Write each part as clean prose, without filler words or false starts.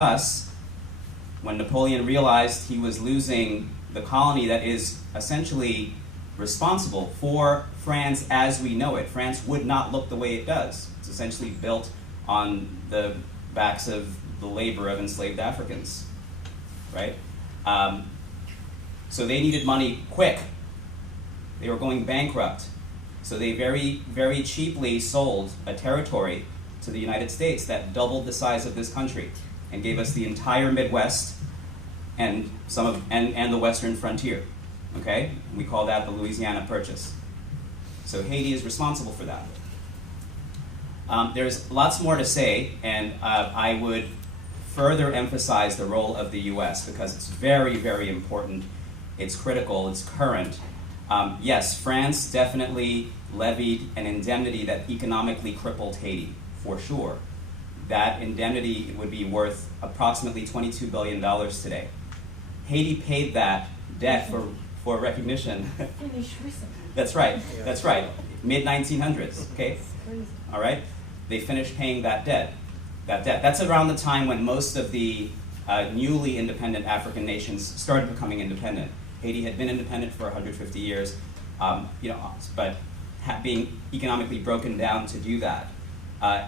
us, when Napoleon realized he was losing the colony that is essentially responsible for France as we know it. France would not look the way it does. It's essentially built on the backs of the labor of enslaved Africans, right? So they needed money quick. They were going bankrupt. So they very, very cheaply sold a territory to the United States that doubled the size of this country and gave us the entire Midwest and and the western frontier. Okay? We call that the Louisiana Purchase. So Haiti is responsible for that. There's lots more to say, and I would further emphasize the role of the US because it's very, very important. It's critical, it's current. Yes, France definitely levied an indemnity that economically crippled Haiti, for sure. That indemnity would be worth approximately $22 billion today. Haiti paid that debt for recognition. Finished recently. That's right, that's right. Mid-1900s, okay? All right? They finished paying that debt. That's around the time when most of the newly independent African nations started becoming independent. Haiti had been independent for 150 years, but being economically broken down to do that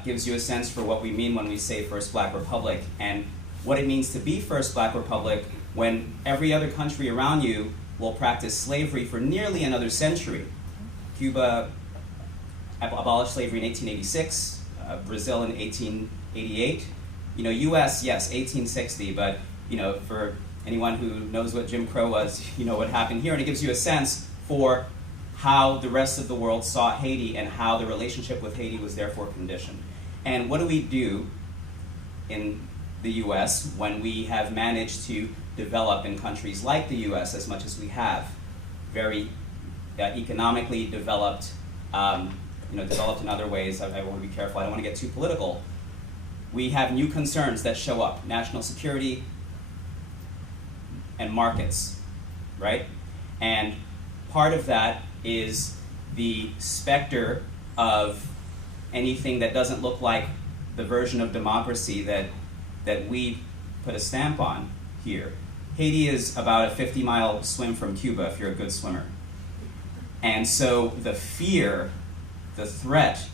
gives you a sense for what we mean when we say First Black Republic and what it means to be First Black Republic when every other country around you will practice slavery for nearly another century. Cuba abolished slavery in 1886, Brazil in 1888. U.S., yes, 1860, but for anyone who knows what Jim Crow was, what happened here, and it gives you a sense for how the rest of the world saw Haiti and how the relationship with Haiti was therefore conditioned. And what do we do in the US when we have managed to develop in countries like the US as much as we have, very economically developed, developed in other ways. I want to be careful, I don't want to get too political. We have new concerns that show up, national security and markets, right? And part of that is the specter of anything that doesn't look like the version of democracy that we put a stamp on here. Haiti is about a 50-mile swim from Cuba if you're a good swimmer. And so the fear, the threat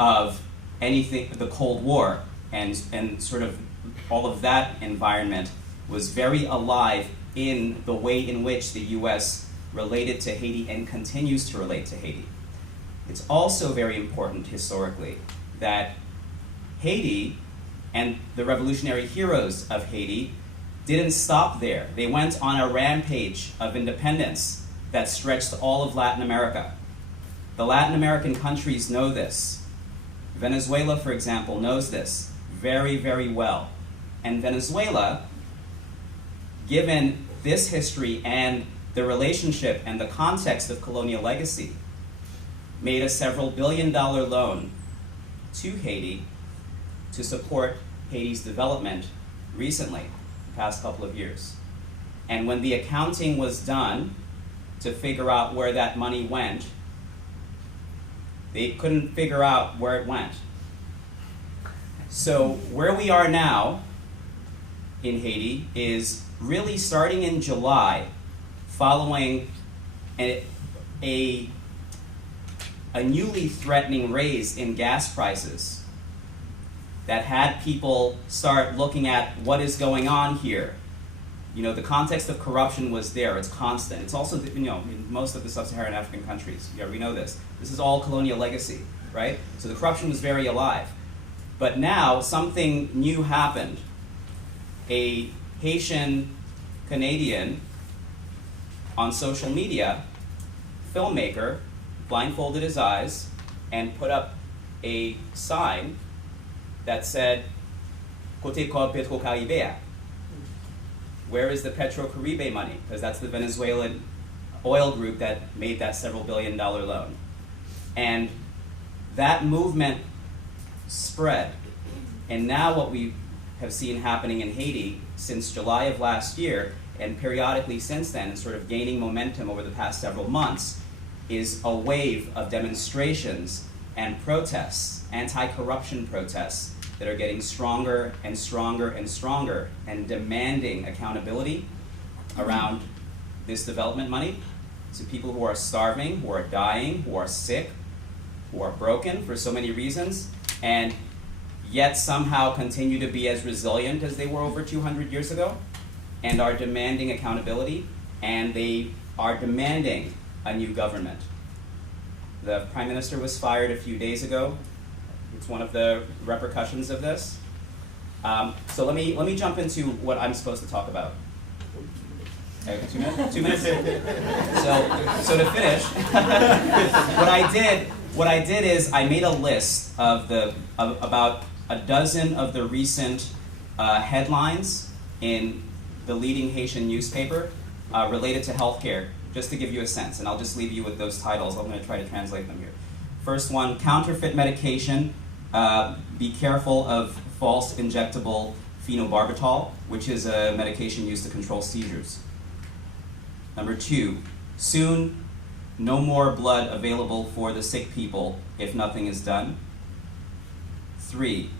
of anything, the Cold War and sort of all of that environment was very alive in the way in which the US related to Haiti and continues to relate to Haiti. It's also very important historically that Haiti and the revolutionary heroes of Haiti didn't stop there. They went on a rampage of independence that stretched all of Latin America. The Latin American countries know this. Venezuela, for example, knows this very, very well. And Venezuela, given this history and the relationship and the context of colonial legacy, made a several billion-dollar loan to Haiti to support Haiti's development recently, the past couple of years. And when the accounting was done to figure out where that money went, they couldn't figure out where it went. So where we are now in Haiti is really starting in July, following a newly threatening raise in gas prices that had people start looking at what is going on here. The context of corruption was there, it's constant. It's also, in most of the sub-Saharan African countries, we know this. This is all colonial legacy, right? So the corruption was very alive. But now something new happened. A Haitian Canadian on social media, filmmaker, blindfolded his eyes and put up a sign that said, "Côté called PetroCaribe." Where is the PetroCaribe money? Because that's the Venezuelan oil group that made that several billion-dollar loan. And that movement spread. And now what we have seen happening in Haiti since July of last year, and periodically since then, and sort of gaining momentum over the past several months, is a wave of demonstrations and protests, anti-corruption protests, that are getting stronger and stronger and stronger and demanding accountability around this development money to people who are starving, who are dying, who are sick, who are broken for so many reasons, and yet somehow continue to be as resilient as they were over 200 years ago, and are demanding accountability, and they are demanding a new government. The Prime Minister was fired a few days ago. It's one of the repercussions of this. So let me jump into what I'm supposed to talk about. Okay, 2 minutes? 2 minutes? So to finish, what I did is I made a list of about a dozen of the recent headlines in the leading Haitian newspaper related to healthcare, just to give you a sense, and I'll just leave you with those titles. I'm going to try to translate them here. First one, counterfeit medication. Be careful of false injectable phenobarbital, which is a medication used to control seizures. Number 2, soon no more blood available for the sick people if nothing is done. 3,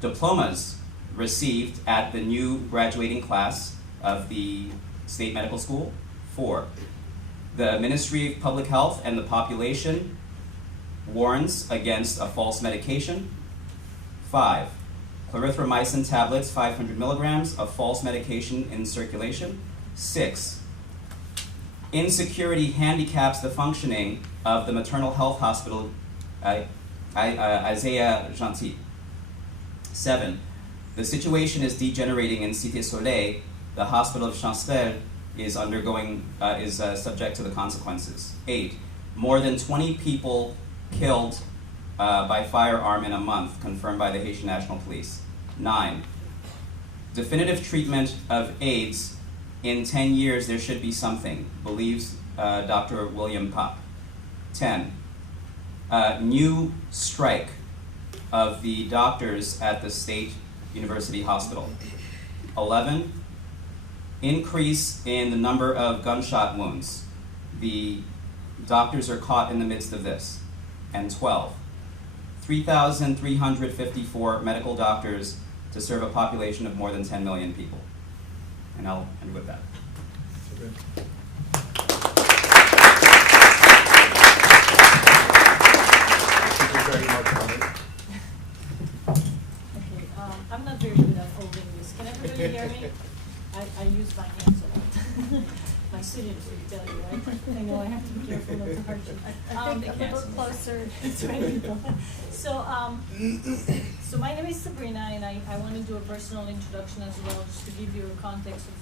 diplomas received at the new graduating class of the State Medical School. 4, the Ministry of Public Health and the Population warns against a false medication. 5, clarithromycin tablets, 500 milligrams of false medication in circulation. 6, insecurity handicaps the functioning of the maternal health hospital, Isaiah Gentil. 7, the situation is degenerating in Cité Soleil. The hospital of Chancel is subject to the consequences. 8, more than 20 people killed by firearm in a month, confirmed by the Haitian National Police. 9, definitive treatment of AIDS. In 10 years, there should be something, believes Dr. William Pop. 10, new strike of the doctors at the State University Hospital. 11, increase in the number of gunshot wounds. The doctors are caught in the midst of this. And 12, 3,354 medical doctors to serve a population of more than 10 million people. And I'll end with that. Okay. I'm not very good at holding this. Can everybody hear me? I use my hands a lot. My students will tell you, right? I know I have to be careful not to hurt you. I think a little closer. That's right. So my name is Sabrina, and I want to do a personal introduction as well, just to give you a context of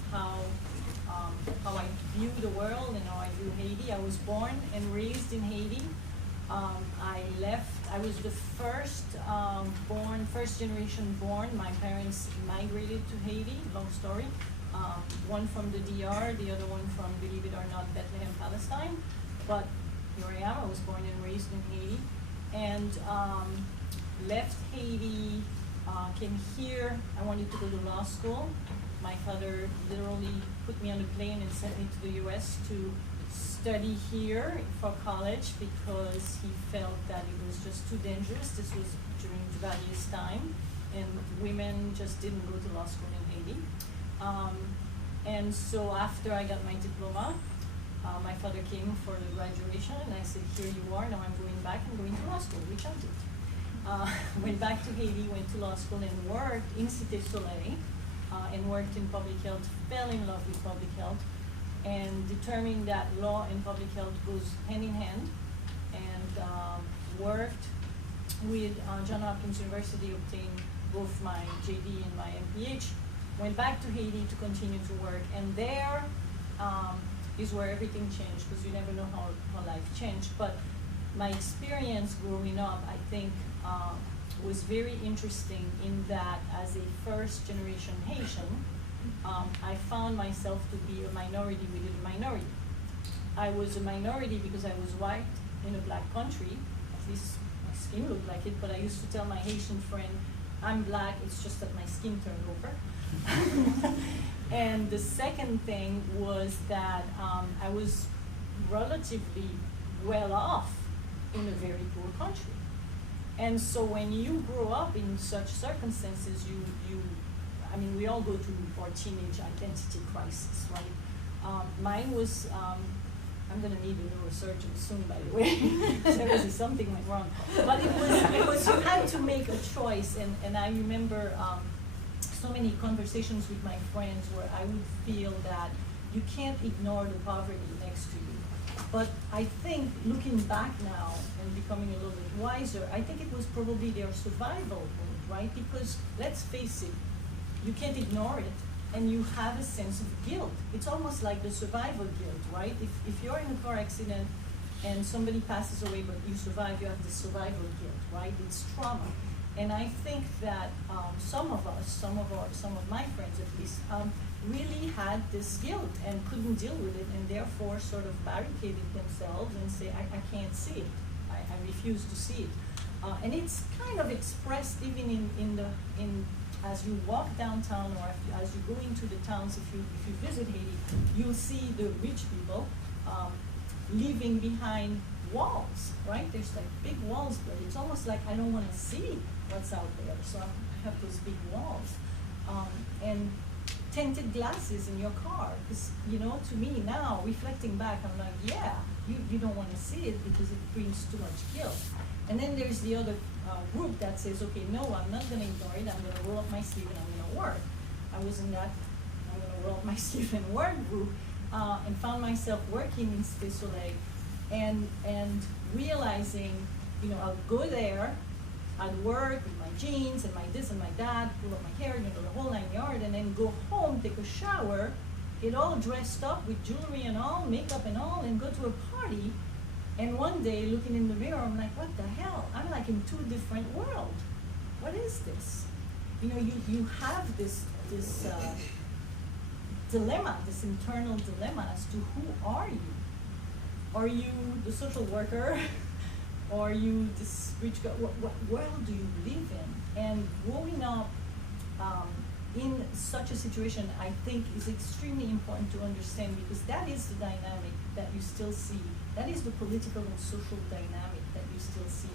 how I view the world and how I view Haiti. I was born and raised in Haiti. I was the first generation born. My parents migrated to Haiti, long story. One from the DR, the other one from, believe it or not, Bethlehem, Palestine. But here I am, I was born and raised in Haiti. And left Haiti, came here. I wanted to go to law school. My father literally put me on a plane and sent me to the US to study here for college because he felt that it was just too dangerous. This was during Duvalier's time, and women just didn't go to law school in Haiti. And so after I got my diploma, my father came for the graduation, and I said, here you are, now I'm going back, I'm going to law school, which I did. Went back to Haiti, went to law school, and worked in Cité Soleil, and worked in public health, fell in love with public health, and determined that law and public health goes hand in hand, and worked with Johns Hopkins University, obtained both my JD and my MPH, went back to Haiti to continue to work, and there is where everything changed, because you never know how life changed. But my experience growing up, I think, was very interesting in that as a first generation Haitian, I found myself to be a minority within a minority. I was a minority because I was white in a black country, at least my skin looked like it, but I used to tell my Haitian friend, I'm black, it's just that my skin turned over. And the second thing was that I was relatively well off in a very poor country. And so when you grow up in such circumstances, I mean, we all go through our teenage identity crisis, right? Mine was, I'm gonna need a neurosurgeon soon, by the way. Seriously, something went wrong. But it was you had to make a choice, and I remember so many conversations with my friends where I would feel that you can't ignore the poverty next to you. But I think, looking back now and becoming a little bit wiser, I think it was probably their survival mode, right? Because let's face it, you can't ignore it, and you have a sense of guilt. It's almost like the survival guilt, right? If you're in a car accident and somebody passes away but you survive, you have the survival guilt, right? It's trauma. And I think that some of us, some of my friends at least, really had this guilt and couldn't deal with it, and therefore sort of barricaded themselves and say, I can't see it. I refuse to see it. And it's kind of expressed even in as you walk downtown, or as you go into the towns. If you visit Haiti, you'll see the rich people leaving behind walls, right? There's like big walls, but it's almost like I don't want to see what's out there, so I have those big walls. And tinted glasses in your car, because, you know, to me now, reflecting back, I'm like, yeah, you don't want to see it because it brings too much guilt. And then there's the other group that says, okay, no, I'm not going to ignore it, I'm going to roll up my sleeve and I'm going to work. I was in that, I'm going to roll up my sleeve and work group, and found myself working in Space Soleil, and realizing, you know, I'll go there, I'd work with my jeans and my this and my that, pull up my hair, you know, the whole 9 yards, and then go home, take a shower, get all dressed up with jewelry and all, makeup and all, and go to a party. And one day, looking in the mirror, I'm like, what the hell? I'm like in two different worlds. What is this? You know, you have this dilemma, this internal dilemma as to who are you? Are you the social worker? Or you this rich guy? What world do you live in? And growing up in such a situation, I think, is extremely important to understand, because that is the dynamic that you still see. That is the political and social dynamic that you still see.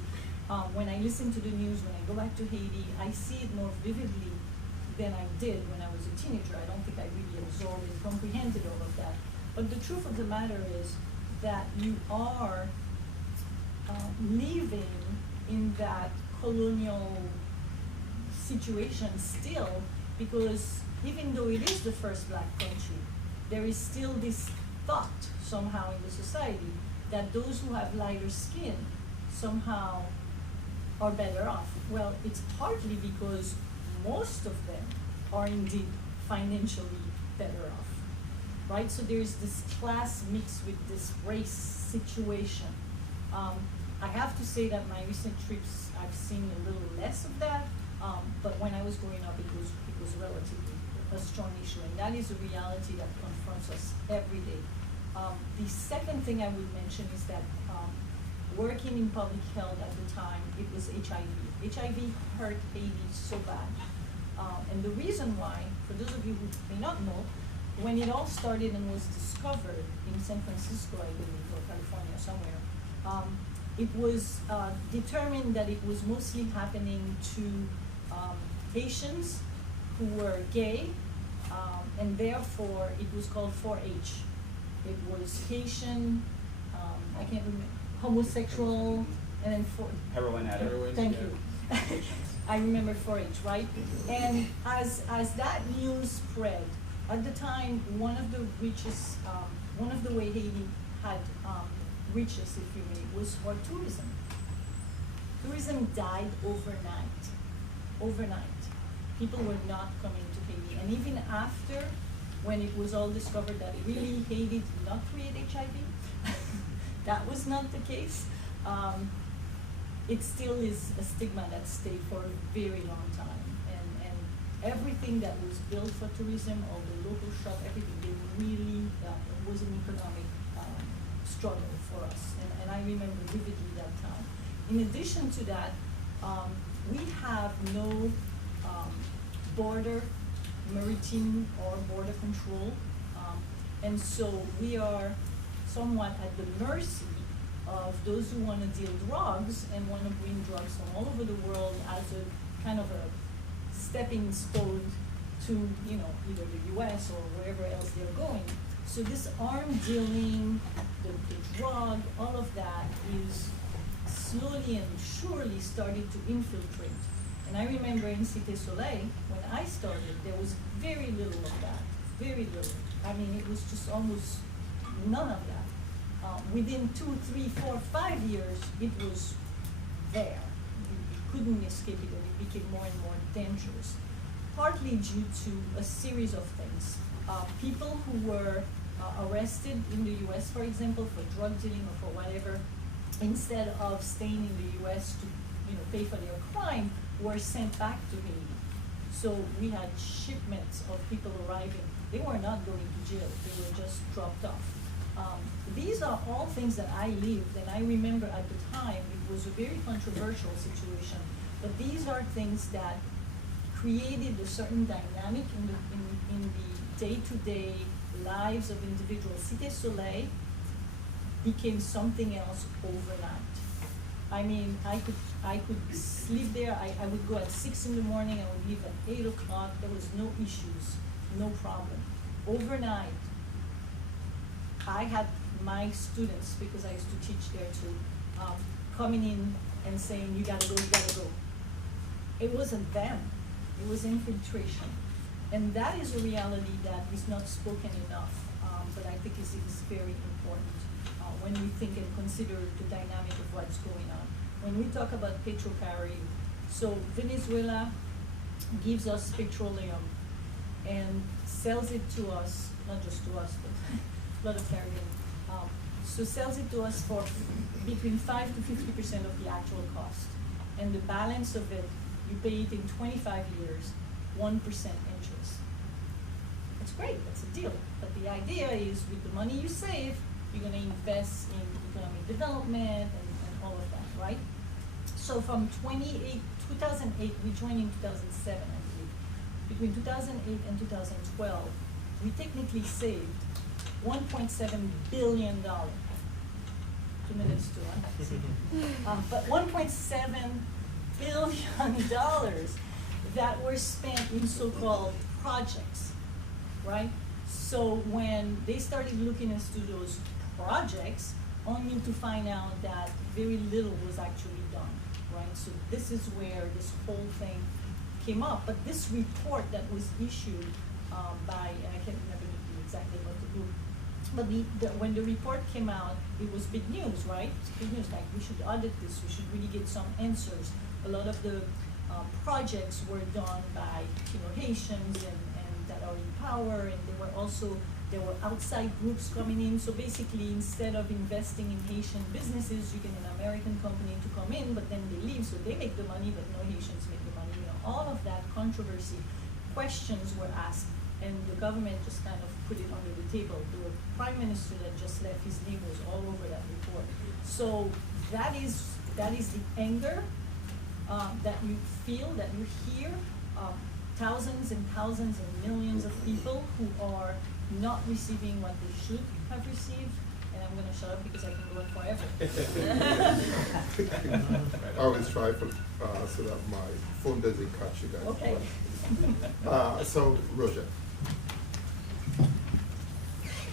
When I listen to the news, when I go back to Haiti, I see it more vividly than I did when I was a teenager. I don't think I really absorbed and comprehended all of that. But the truth of the matter is that you are living in that colonial situation still, because even though it is the first black country, there is still this thought somehow in the society that those who have lighter skin somehow are better off. Well, it's partly because most of them are indeed financially better off, right? So there's this class mixed with this race situation. I have to say that my recent trips, I've seen a little less of that, but when I was growing up, it was relatively a strong issue, and that is a reality that confronts us every day. The second thing I would mention is that working in public health at the time, it was HIV. HIV hurt Haiti so bad. And the reason why, for those of you who may not know, when it all started and was discovered in San Francisco, I believe, or California, somewhere, it was determined that it was mostly happening to Haitians who were gay, and therefore it was called 4-H. It was Haitian, I can't remember, homosexual, and then heroin addict. Thank you. I remember 4-H, right? And as that news spread, at the time, one of the richest, one of the way Haiti had riches, if you may, was for tourism. Tourism died overnight. Overnight. People were not coming to Haiti. And even after, when it was all discovered that really Haiti did not create HIV, that was not the case, it still is a stigma that stayed for a very long time. And everything that was built for tourism, all the local shop, everything, it really was an economic struggle for us. And I remember vividly that time. In addition to that, we have no border, maritime or border control. And so we are somewhat at the mercy of those who want to deal drugs and want to bring drugs from all over the world as a kind of a stepping stone to, you know, either the US or wherever else they're going. So this arm dealing, the drug, all of that is slowly and surely started to infiltrate. And I remember in Cité Soleil, when I started, there was very little of that, very little. I mean, it was just almost none of that. Within 2, 3, 4, 5 years, it was there. You couldn't escape it, and it became more and more dangerous. Partly due to a series of things. People who were arrested in the US, for example, for drug dealing or for whatever, instead of staying in the US to, you know, pay for their crime, were sent back to Haiti. So we had shipments of people arriving. They were not going to jail. They were just dropped off. These are all things that I lived, and I remember at the time it was a very controversial situation. But these are things that created a certain dynamic in the day-to-day lives of individuals. Cité Soleil became something else overnight. I mean, I could sleep there. I would go at 6 in the morning. I would leave at 8 o'clock. There was no issues, no problem. Overnight, I had my students, because I used to teach there too, coming in and saying, you gotta go, you gotta go. It wasn't them. It was infiltration. And that is a reality that is not spoken enough, but I think is very important when we think and consider the dynamic of what's going on. When we talk about PetroCaribe, so Venezuela gives us petroleum and sells it to us, not just to us, but a lot of Caribbean, so sells it to us for between 5 to 50% of the actual cost. And the balance of it, you pay it in 25 years, 1% interest. It's great, that's a deal. But the idea is with the money you save, you're gonna invest in economic development and all of that, right? So from 2008, we joined in 2007, I believe. Between 2008 and 2012, we technically saved $1.7 billion. 2 minutes to one. But $1.7 billion that were spent in so-called projects, right? So when they started looking into those projects, only to find out that very little was actually done, right? So this is where this whole thing came up. But this report that was issued by, and I can't remember exactly what the group, but when the report came out, it was big news, right? It's big news, like we should audit this, we should really get some answers. A lot of the projects were done by, you know, Haitians and that are in power, and there were outside groups coming in. So basically, instead of investing in Haitian businesses, you get an American company to come in, but then they leave, so they make the money, but no Haitians make the money. You know, all of that controversy, questions were asked, and the government just kind of put it under the table. The prime minister that just left, his name was all over that report. So that is the anger that you feel, that you hear. Thousands and thousands and millions of people who are not receiving what they should have received. And I'm going to shut up because I can go on forever. I always try so that my phone doesn't catch you guys. Okay. So, Roger.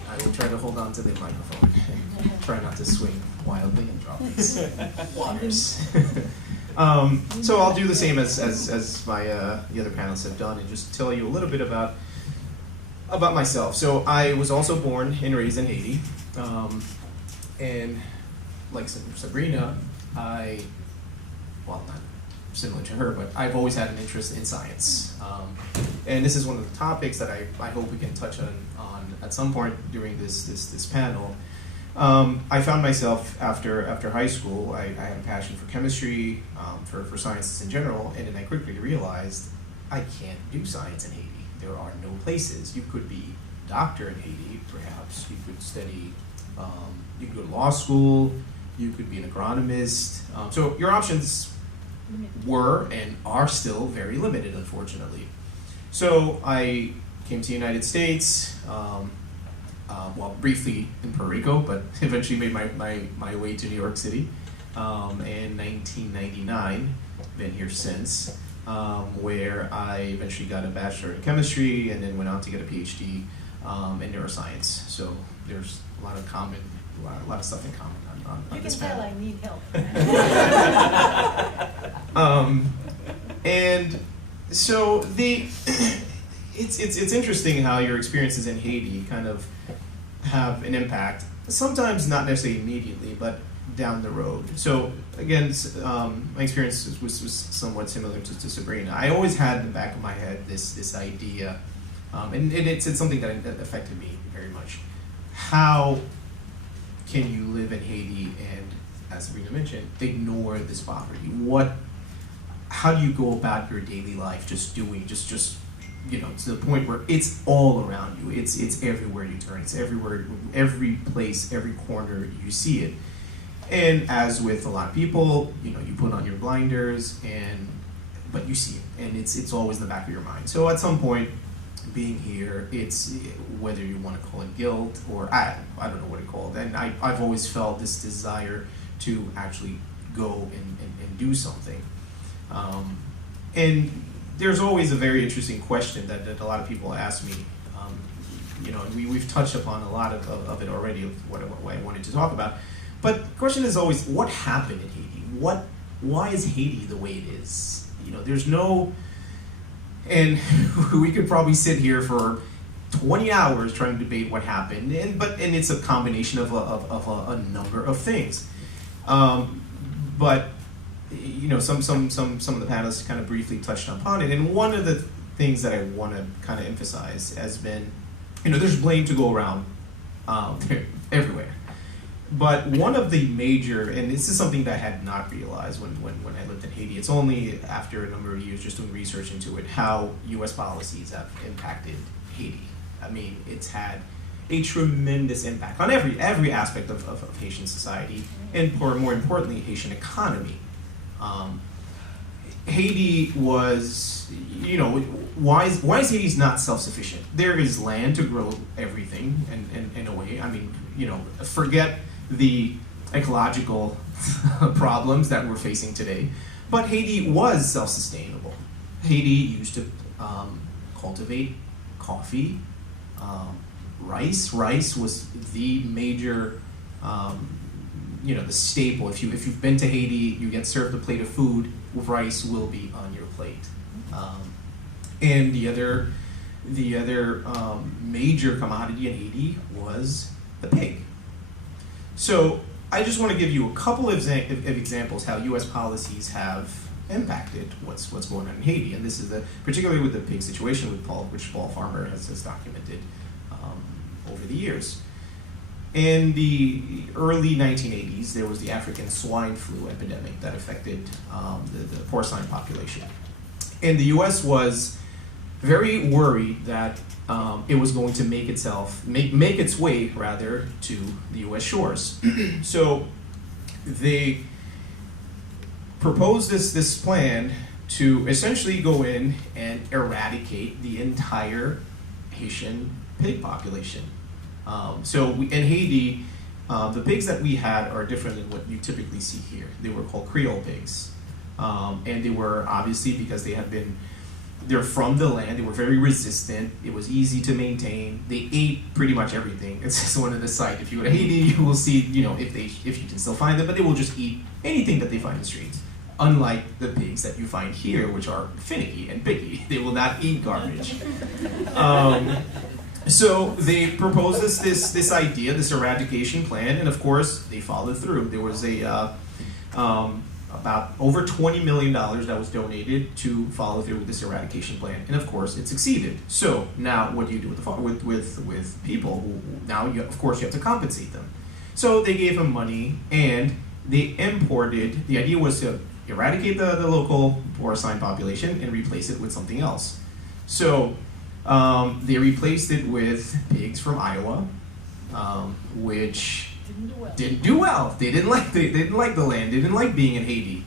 I will try to hold on to the microphone and try not to swing wildly and drop these waters. So I'll do the same as my the other panelists have done, and just tell you a little bit about myself. So I was also born and raised in Haiti, and like Sabrina, well, not similar to her, but I've always had an interest in science, and this is one of the topics that I hope we can touch on at some point during this panel. I found myself after high school, I had a passion for chemistry, for sciences in general, and then I quickly realized I can't do science in Haiti. There are no places. You could be a doctor in Haiti, perhaps. You could study, you could go to law school, you could be an agronomist. So your options were and are still very limited, unfortunately. So I came to the United States, well, briefly in Puerto Rico, but eventually made my way to New York City in 1999. Been here since, where I eventually got a bachelor in chemistry and then went on to get a PhD in neuroscience. So there's a lot of stuff in common on this panel. You can tell I need help. And so it's interesting how your experiences in Haiti kind of have an impact. Sometimes not necessarily immediately, but down the road. So again, my experience was somewhat similar to Sabrina. I always had in the back of my head this idea, and it's something that affected me very much. How can you live in Haiti and, as Sabrina mentioned, ignore this poverty? How do you go about your daily life just to the point where it's all around you. It's everywhere you turn. It's everywhere, every place, every corner you see it. And as with a lot of people, you put on your blinders but you see it, and it's always in the back of your mind. So at some point, being here, it's whether you want to call it guilt or I don't know what to call it. And I've always felt this desire to actually go and do something. And there's always a very interesting question that a lot of people ask me. And we've touched upon a lot of it already, of what I wanted to talk about. But the question is always, what happened in Haiti? Why is Haiti the way it is? There's no, and we could probably sit here for 20 hours trying to debate what happened, and it's a combination of a number of things. But some of the panelists kind of briefly touched upon it, and one of the things that I want to kind of emphasize has been, there's blame to go around everywhere. But one of the major, and this is something that I had not realized when I lived in Haiti, it's only after a number of years just doing research into it, how U.S. policies have impacted Haiti. I mean, it's had a tremendous impact on every aspect of Haitian society, and more importantly, Haitian economy. Haiti was, why is Haiti not self-sufficient? There is land to grow everything, and in a way, I mean, forget the ecological problems that we're facing today, but Haiti was self-sustainable. Haiti used to cultivate coffee, rice. Rice was the major, the staple. If you've been to Haiti, you get served a plate of food, rice will be on your plate. And the other major commodity in Haiti was the pig. So I just want to give you a couple of examples how U.S. policies have impacted what's going on in Haiti, and this is particularly with the pig situation which Paul Farmer has documented over the years. In the early 1980s, there was the African swine flu epidemic that affected the porcine population, and the U.S. was very worried that it was going to make its way rather to the U.S. shores. So they proposed this plan to essentially go in and eradicate the entire Haitian pig population. So in Haiti, the pigs that we had are different than what you typically see here. They were called Creole pigs, and they were obviously because they're from the land. They were very resistant. It was easy to maintain. They ate pretty much everything. It's just one of the site. If you go to Haiti, you will see, if you can still find them, but they will just eat anything that they find in the streets. Unlike the pigs that you find here, which are finicky and picky. They will not eat garbage. So they proposed this idea, this eradication plan, and of course they followed through. There was about over $20 million that was donated to follow through with this eradication plan, and of course it succeeded. So now what do you do with people who now you have to compensate them? So they gave them money, and they imported. The idea was to eradicate the local porcine population and replace it with something else. So they replaced it with pigs from Iowa, which didn't do well. They didn't like the land. They didn't like being in Haiti.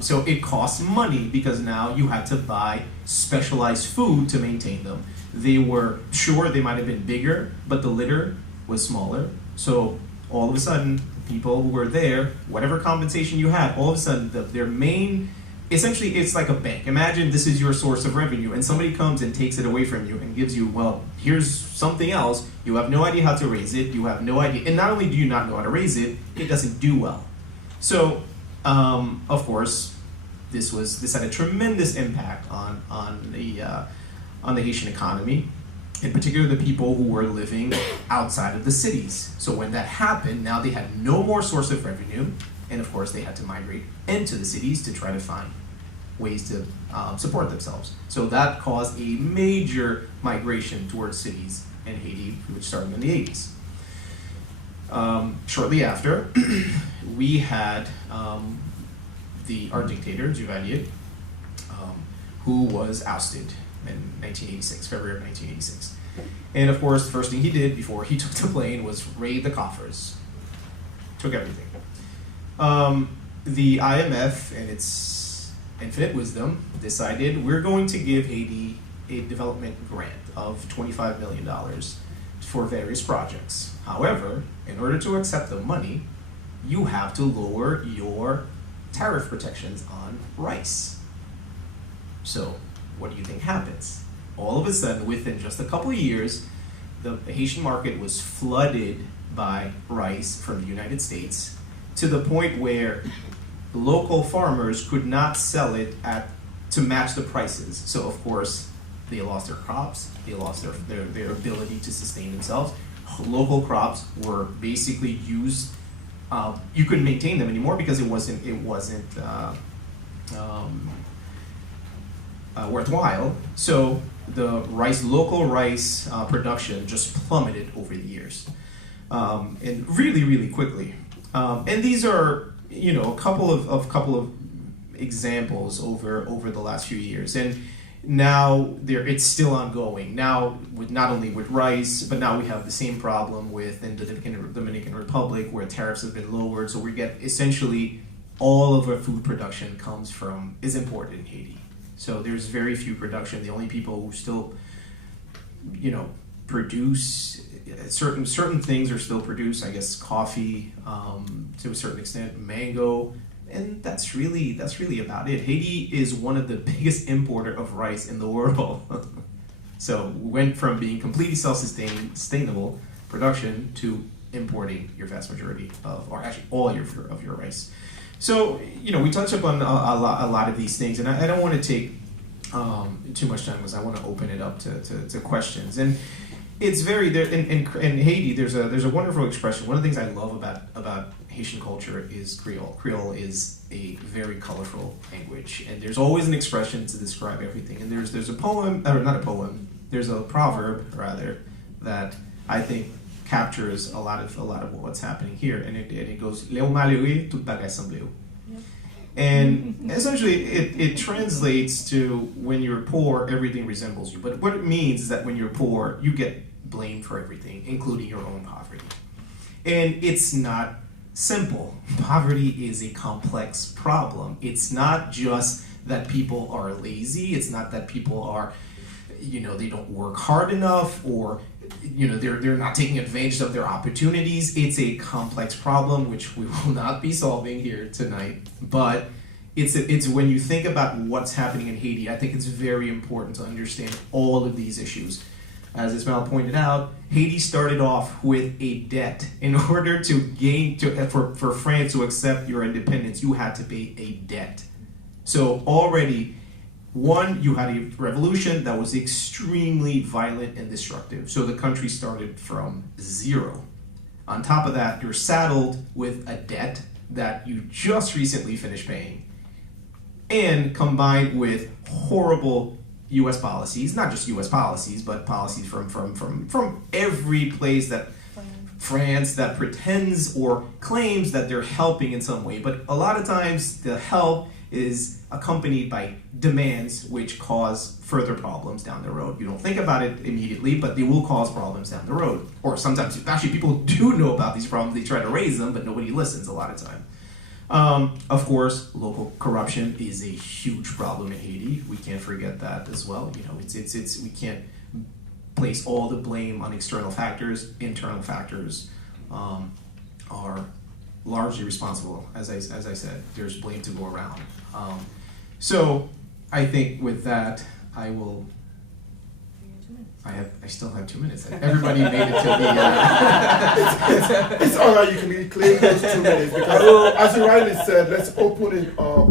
So it cost money because now you had to buy specialized food to maintain them. They were sure they might have been bigger, but the litter was smaller. So all of a sudden, people who were there, whatever compensation you had, all of a sudden their main, essentially it's like a bank. Imagine this is your source of revenue and somebody comes and takes it away from you and gives you, well, here's something else. You have no idea how to raise it. You have no idea. And not only do you not know how to raise it, it doesn't do well. So, of course, this had a tremendous impact on the Haitian economy, in particular the people who were living outside of the cities. So when that happened, now they had no more source of revenue, and of course they had to migrate into the cities to try to find ways to support themselves. So that caused a major migration towards cities in Haiti, which started in the 80s. Shortly after, we had our dictator, Duvalier, who was ousted in 1986, February of 1986. And of course, the first thing he did before he took the plane was raid the coffers. Took everything. The IMF, in its infinite wisdom, decided we're going to give Haiti a development grant of $25 million for various projects. However, in order to accept the money, you have to lower your tariff protections on rice. So, what do you think happens? All of a sudden, within just a couple of years, the Haitian market was flooded by rice from the United States to the point where local farmers could not sell it to match the prices. So, of course, they lost their crops, they lost their ability to sustain themselves. Local crops were basically used. You couldn't maintain them anymore because it wasn't worthwhile. So the local rice production just plummeted over the years, and really, really quickly. And these are, a couple of examples over the last few years. And now it's still ongoing. Now, not only with rice, but now we have the same problem with in the Dominican Republic, where tariffs have been lowered. So we get essentially all of our food production is imported in Haiti. So there's very few production. The only people who still, produce certain things are still produced. I guess coffee, to a certain extent, mango. And that's really about it. Haiti is one of the biggest importer of rice in the world. So we went from being completely self-sustainable production to importing your vast majority or actually all of your rice. So we touch upon a lot of these things, and I don't want to take too much time because I want to open it up to questions. And it's very there in Haiti. There's a wonderful expression. One of the things I love about Haitian culture is Creole. Creole is a very colorful language, and there's always an expression to describe everything. And there's a poem, or not a poem. There's a proverb rather that I think captures a lot of what's happening here, and it goes "Les malheureux tout bagay semble." And essentially, it translates to when you're poor, everything resembles you. But what it means is that when you're poor, you get blamed for everything, including your own poverty. And it's not simple. Poverty is a complex problem. It's not just that people are lazy. It's not that people are, they don't work hard enough, or they're not taking advantage of their opportunities. It's a complex problem which we will not be solving here tonight. But it's when you think about what's happening in Haiti, I think it's very important to understand all of these issues. As Ismail pointed out, Haiti started off with a debt. In order for France to accept your independence, you had to pay a debt. So already, you had a revolution that was extremely violent and destructive. So the country started from zero. On top of that, you're saddled with a debt that you just recently finished paying, and combined with horrible U.S. policies, not just U.S. policies, but policies from every place that France that pretends or claims that they're helping in some way. But a lot of times the help is accompanied by demands which cause further problems down the road. You don't think about it immediately, but they will cause problems down the road. Or sometimes, actually, people do know about these problems. They try to raise them, but nobody listens a lot of time. Of course, local corruption is a huge problem in Haiti. We can't forget that as well. We can't place all the blame on external factors. Internal factors are largely responsible. As I said, there's blame to go around. So I think with that, I will. I still have 2 minutes. Everybody made it to the. It's all right. You can reclaim those 2 minutes because, as you rightly said, let's open it up.